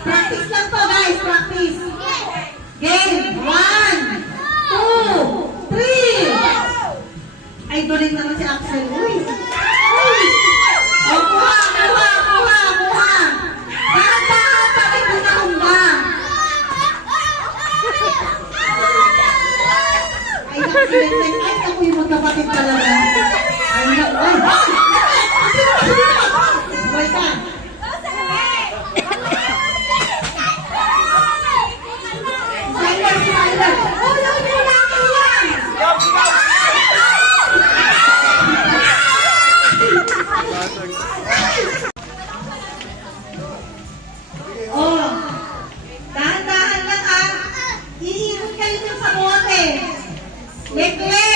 Practice lang to guys, practice. Game, 1, 2, 3. Ay, galing naman si Axel. Uy. Uy. O, kuha. Dahan-dahan pa rin bumakumba. Ay, ako yung magkapatid talaga. Ay. Sabay ka. Slider. Oh, yun yung laki yan. Oh, dahan-dahan lang ah. Iikot kayo dun sa bote. Lekle.